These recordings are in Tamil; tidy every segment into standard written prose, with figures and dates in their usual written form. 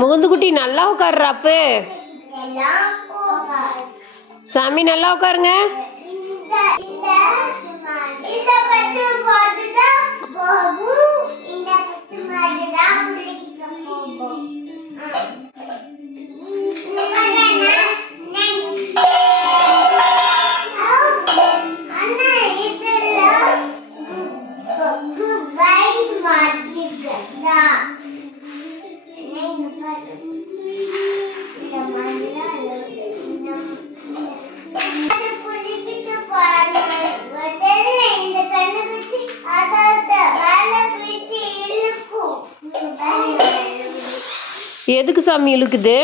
முகுந்து குட்டி நல்லா உட்காருறாப்பு. சாமி நல்லா உட்காருங்க. எதுக்கு சாமி இழுக்குது?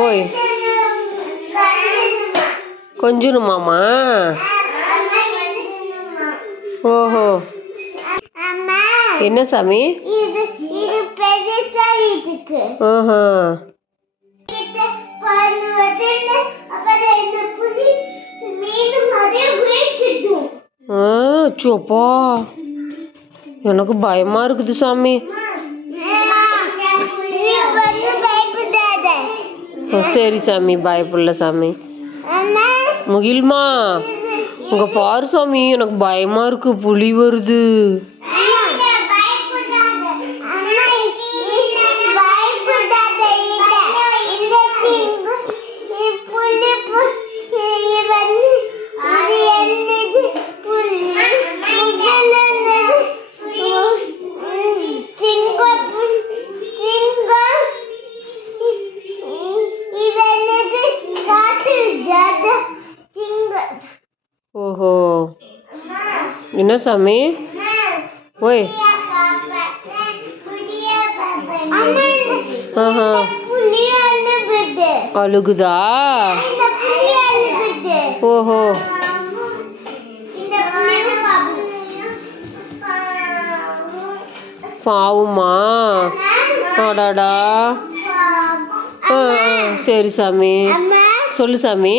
ஓய் கொஞ்சணுமாமா? ஓஹோ என்ன சாமி? ஆஹா சோப்பா எனக்கு பயமா இருக்குது சாமி. சரி சாமி பயப்படல சாமி. முகில்மா உங்க பாரு சாமி எனக்கு பயமா இருக்கு. புலி வருது. ஓஹோ என்ன சாமி? ஓய் ஆஹா அழுகுதா? ஓஹோ பாவுமா? அடாடா. சரி சாமி சொல்லு சாமி.